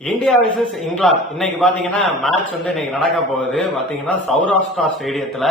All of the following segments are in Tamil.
இந்தியா vs இங்கிலாந்து இன்னைக்கு பாத்தீங்கன்னா மேட்ச் வந்து இன்னைக்கு நடக்க போகுது. பாத்தீங்கன்னா சௌராஷ்டிரா ஸ்டேடியத்துல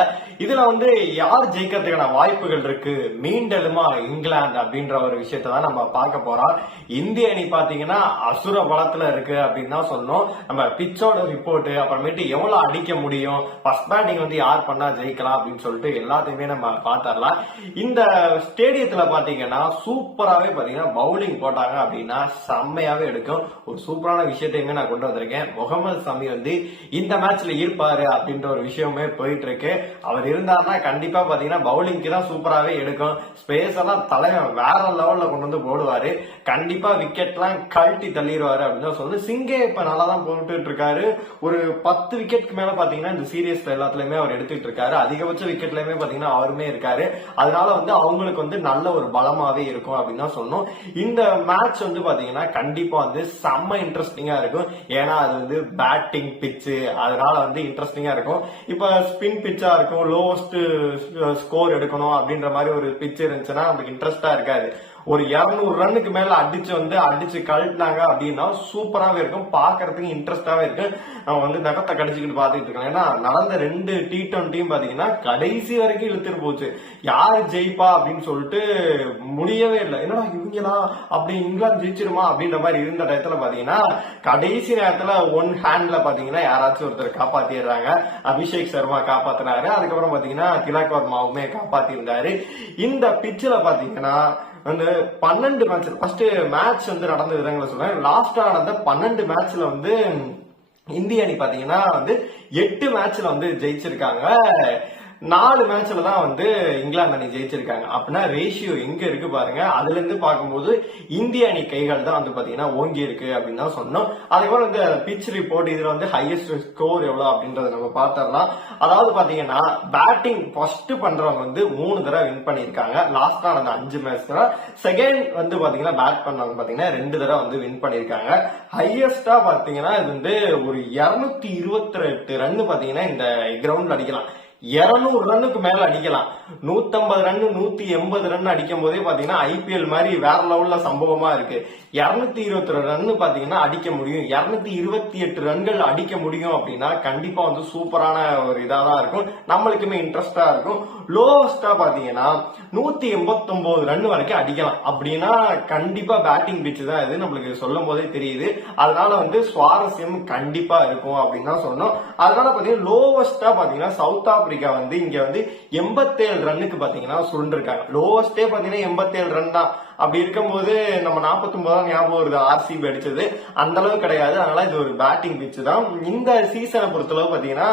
இதுல வந்து யார் ஜெயிக்கிறதுக்கான வாய்ப்புகள் இருக்கு? மீண்டெழுமா இங்கிலாந்து அப்படின்ற ஒரு விஷயத்தை தான் நம்ம பார்க்க போறோம். இந்திய அணி பாத்தீங்கன்னா அசுர பலத்துல இருக்கு அப்படின்னு தான் சொல்லணும். நம்ம பிச்சோட ரிப்போர்ட் அப்புறமேட்டு எவ்வளவு அடிக்க முடியும்? ஃபர்ஸ்ட் பேட்டிங் வந்து யார் பண்ணா ஜெயிக்கலாம் அப்படின்னு சொல்லிட்டு எல்லாத்தையுமே நம்ம பார்த்தரலாம் இந்த ஸ்டேடியத்துல பாத்தீங்கன்னா சூப்பராகவே பாத்தீங்கன்னா பவுலிங் போட்டாங்க அப்படின்னா செம்மையாவே எடுக்கும். ஒரு சூப்பரான விஷயத்தையுமே நான் கொண்டு வந்திருக்கேன்? முகமது சமி வந்து இந்த மேட்ச்ல இருப்பாரு அப்படின்ற ஒரு விஷயமே போயிட்டு இருக்கு அவர் இருந்தாருன்னா கண்டிப்பா பாத்தீங்கன்னா பவுலிங்க்கு தான் சூப்பராகவே எடுக்கும். ஸ்பேஸ் எல்லாம் தலைவன் வேற லெவல்ல கொண்டு வந்து போடுவாரு. கண்டிப்பா விக்கெட்லாம் கழட்டி தள்ளிடுவாரு அப்படின்னு தான் சொல்லுது. சிங்கே இப்ப நல்லா தான் போட்டுட்டு இருக்காரு ஒரு பத்து விக்கெட்டுக்கு மேல பாத்தீங்கன்னா இந்த சீரியஸ்ல எல்லாத்துலயுமே அவர் எடுத்துட்டு இருக்காரு அதிகபட்ச விக்கெட்லயுமே பாத்தீங்கன்னா அவருமே இருக்காரு. அதனால வந்து அவங்களுக்கு வந்து நல்ல ஒரு பலமாவே இருக்கும் அப்படின்னு தான் சொல்லணும். இந்த மேட்ச் வந்து பாத்தீங்கன்னா கண்டிப்பா வந்து செம்ம இன்ட்ரெஸ்டிங்காக இருக்கும். ஏன்னா அது வந்து பேட்டிங் பிச்சு அதனால வந்து இன்ட்ரெஸ்டிங்கா இருக்கும். இப்ப ஸ்பின் பிச்சா இருக்கும். லோவஸ்ட் ஸ்கோர் uh, எடுக்கணும் அப்படின்ற மாதிரி ஒரு பிச் இருந்துச்சுன்னா நமக்கு இன்ட்ரெஸ்டாக இருக்காது. ஒரு இரநூறு ரன்னுக்கு மேல அடிச்சு வந்து அடிச்சு கழட்டினாங்க அப்படின்னா சூப்பராகவே இருக்கும். பார்க்கறதுக்கு இன்ட்ரெஸ்டாவே இருக்கு. நம்ம வந்து நகத்தை கடிச்சுக்கிட்டு பார்த்துட்டு இருக்கலாம். ஏன்னா நடந்த ரெண்டு டி டுவெண்ட்டியும் பாத்தீங்கன்னா கடைசி வரைக்கும் இழுத்துட்டு போச்சு. யார் ஜெயிப்பா அப்படின்னு சொல்லிட்டு முடியவே இல்லை. என்னடா இவங்களா அப்படி இங்கிலாந்து ஜெயிச்சிருமா அப்படின்ற மாதிரி இருந்த டயத்துல பாத்தீங்கன்னா கடைசி நேரத்துல ஒன் ஹேண்ட்ல பாத்தீங்கன்னா யாராச்சும் ஒருத்தர் காப்பாத்திடுறாங்க. அபிஷேக் சர்மா காப்பாத்தினாரு. அதுக்கப்புறம் பாத்தீங்கன்னா திலக் வர்மாவுமே காப்பாத்தி இருந்தாரு இந்த பிச்சில் பாத்தீங்கன்னா அந்த பன்னெண்டு மேட்ச் ஃபர்ஸ்ட் மேட்ச் வந்து நடந்த விதங்களை சொல்றேன். லாஸ்டா நடந்த பன்னெண்டு மேட்ச்ல வந்து இந்திய அணி பாத்தீங்கன்னா வந்து எட்டு மேட்ச்ல வந்து ஜெயிச்சிருக்காங்க. நாலு மேட்ச்ல தான் வந்து இங்கிலாந்து அணி ஜெயிச்சிருக்காங்க. அப்படின்னா ரேஷியோ எங்க இருக்கு பாருங்க. அதுல இருந்து பார்க்கும்போது இந்திய அணி கைகள் தான் வந்து பாத்தீங்கன்னா ஓங்கி இருக்கு அப்படின்னு தான் சொன்னோம். அதுக்கப்புறம் இந்த பிச் ரிப்போர்ட் இதுல வந்து ஹையஸ்ட் ஸ்கோர் எவ்வளவு அப்படின்றத நம்ம பார்த்தரலாம் அதாவது பாத்தீங்கன்னா பேட்டிங் ஃபர்ஸ்ட் பண்றவங்க வந்து மூணு தடவை வின் பண்ணியிருக்காங்க. லாஸ்ட் நடந்த அஞ்சு மேட்ச் தான் செகண்ட் வந்து பாத்தீங்கன்னா பேட் பண்ணவங்க பாத்தீங்கன்னா ரெண்டு தடவை வந்து வின் பண்ணியிருக்காங்க. ஹையஸ்டா பாத்தீங்கன்னா இது வந்து ஒரு இருநூத்தி இருபத்தி ரெண்டு ரன் பாத்தீங்கன்னா இந்த கிரவுண்ட்ல அடிக்கலாம். இருநூறு ரன்னுக்கு மேல அடிக்கலாம். நூத்தம்பது ரன் நூத்தி எண்பது ரன் அடிக்கும் போதே பாத்தீங்கன்னா ஐபிஎல் மாதிரி வேற லெவல்ல சம்பவமா இருக்கு. இருநூத்தி இருபத்தி ரெண்டு ரன் பாத்தீங்கன்னா அடிக்க முடியும். இருநூத்தி இருபத்தி எட்டு ரன்கள் அடிக்க முடியும் அப்படின்னா கண்டிப்பா வந்து சூப்பரான ஒரு இதா தான் இருக்கும். நம்மளுக்குமே இன்ட்ரெஸ்டா இருக்கும். லோவஸ்டா பாத்தீங்கன்னா நூத்தி எண்பத்தி ஒன்பது ரன் வரைக்கும் அடிக்கலாம். அப்படின்னா கண்டிப்பா பேட்டிங் பிச்சு தான் இது. நம்மளுக்கு சொல்லும் போதே தெரியுது. அதனால வந்து சுவாரஸ்யம் கண்டிப்பா இருக்கும் அப்படின்னு தான் சொன்னோம் அதனால பாத்தீங்கன்னா லோவஸ்டா பாத்தீங்கன்னா சவுத் ஆப்பிரிக்கா வந்து இங்க வந்து எண்பத்தேழு ரன்னுக்கு பாத்தீங்கன்னா சுருண்டிருக்காங்க. லோவஸ்டே பாத்தீங்கன்னா எண்பத்தேழு ரன் தான். அப்படி இருக்கும்போது நம்ம நாற்பத்தி ஒன்பதாம் ஞாபகம் வருது ஆர்சிபி அடிச்சது. அந்த அளவு கிடையாது. அதனால இது ஒரு பேட்டிங் பிச்சு தான். இந்த சீசனை பொறுத்தளவு பாத்தீங்கன்னா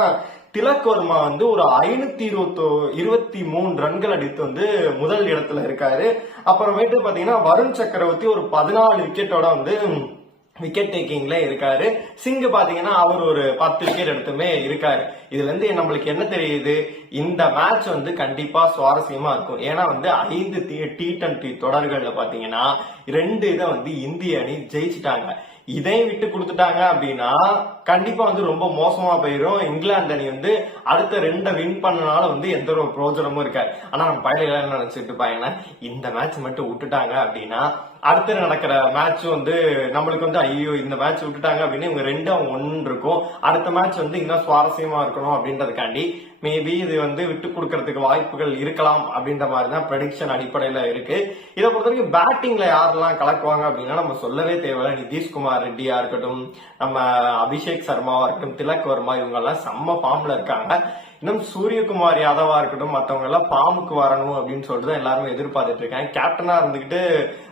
திலக் வர்மா வந்து ஒரு ஐநூத்தி இருபத்தோ இருபத்தி மூணு ரன்கள் அடித்து வந்து முதல் இடத்துல இருக்காரு. அப்புறமேட்டு பாத்தீங்கன்னா வருண் சக்கரவர்த்தி ஒரு பதினாலு விக்கெட்டோட வந்து விக்கெட் டேக்கிங்ல இருக்காரு. சிங்கு பாத்தீங்கன்னா அவர் ஒரு பத்து விக்கெட் எடுத்துமே இருக்காரு. இதுல இருந்து நம்மளுக்கு என்ன தெரியுது? இந்த மேட்ச் வந்து கண்டிப்பா சுவாரஸ்யமா இருக்கும். ஏன்னா வந்து ஐந்து டி டுவெண்ட்டி தொடர்கள்ல பாத்தீங்கன்னா ரெண்டு இதை வந்து இந்திய அணி ஜெயிச்சிட்டாங்க. இதையும் விட்டு கொடுத்துட்டாங்க அப்படின்னா கண்டிப்பா வந்து ரொம்ப மோசமா போயிடும் இங்கிலாந்து அணி வந்து அடுத்த ரெண்டை வின் பண்ணனால வந்து எந்த ஒரு பிரோஜனமும் இருக்காது. ஆனா நம்ம பயில என்ன நினைச்சிட்டு இருப்பாங்கன்னா இந்த மேட்ச் மட்டும் விட்டுட்டாங்க அப்படின்னா அடுத்து நடக்கிற மேட்ச் வந்து நம்மளுக்கு வந்து ஐயோ இந்த மேட்ச் விட்டுட்டாங்க அப்படின்னு இவங்க ரெண்டும் ஒன்று இருக்கும். அடுத்த மேட்ச் வந்து இன்னும் சுவாரஸ்யமா இருக்கணும் அப்படின்றதுக்காண்டி மேபி இது வந்து விட்டு கொடுக்கறதுக்கு வாய்ப்புகள் இருக்கலாம் அப்படின்ற மாதிரி தான் ப்ரெடிக்ஷன் அடிப்படையில் இருக்கு. இதை பொறுத்த வரைக்கும் பேட்டிங்ல யாரெல்லாம் கலக்குவாங்க அப்படின்னா நம்ம சொல்லவே தேவையில்ல. நிதிஷ்குமார் ரெட்டியா இருக்கட்டும் நம்ம அபிஷேக் சர்மாவா இருக்கட்டும் திலக் வர்மா இவங்க எல்லாம் செம்ம ஃபார்ம்ல இருக்காங்க. இன்னும் சூரியகுமார் யாதவா இருக்கட்டும் மற்றவங்க எல்லாம் ஃபார்முக்கு வரணும் அப்படின்னு சொல்லிட்டு தான் எல்லாருமே எதிர்பார்த்துட்டு இருக்காங்க. கேப்டனா இருந்துகிட்டு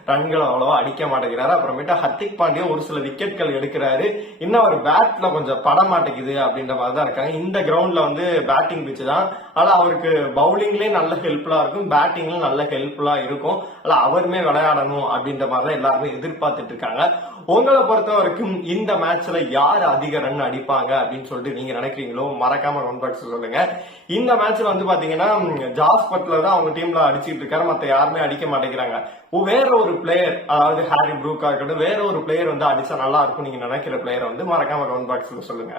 ரன்கள் அவ்வளவா அடிக்க மாட்டேங்கிறாரு. அப்புறமேட்டு ஹர்திக் பாண்டியா ஒரு சில விக்கெட்கள் எடுக்கிறாரு. இன்னும் அவர் பேட்ல கொஞ்சம் பட மாட்டேங்குது அப்படின்ற மாதிரி தான் இருக்காங்க. இந்த கிரவுண்ட்ல வந்து பேட்டிங் பிச்சு தான். ஆனா அவருக்கு பவுலிங்லயே நல்ல ஹெல்ப்ஃபுல்லா இருக்கும். பேட்டிங்லயும் நல்ல ஹெல்ப்ஃபுல்லா இருக்கும். ஆனா அவருமே விளையாடணும் அப்படின்ற மாதிரி தான் எல்லாருமே எதிர்பார்த்துட்டு இருக்காங்க. உங்களை பொறுத்த வரைக்கும் இந்த மேட்ச்ல யார் அதிக ரன் அடிப்பாங்க அப்படின்னு சொல்லிட்டு நீங்க நினைக்கிறீங்களோ மறக்காம கமெண்ட் பாக்ஸ் சொல்லுங்க. இந்த மேட்ச்ல வந்து பாத்தீங்கன்னா ஜாஸ் பட்லர் தான் அவங்க டீம்ல அடிச்சிட்டு இருக்காரு மத்த யாருமே அடிக்க மாட்டேங்கிறாங்க. வேற ஒரு பிளேயர் அதாவது ஹாரி ப்ரூக்கா இருக்கட்டும் வேற ஒரு பிளேயர் வந்து அடிச்சா நல்லா இருக்கும். நீங்க நினைக்கிற பிளேயரை வந்து மறக்காம கமெண்ட் பாக்ஸ்ல சொல்லுங்க.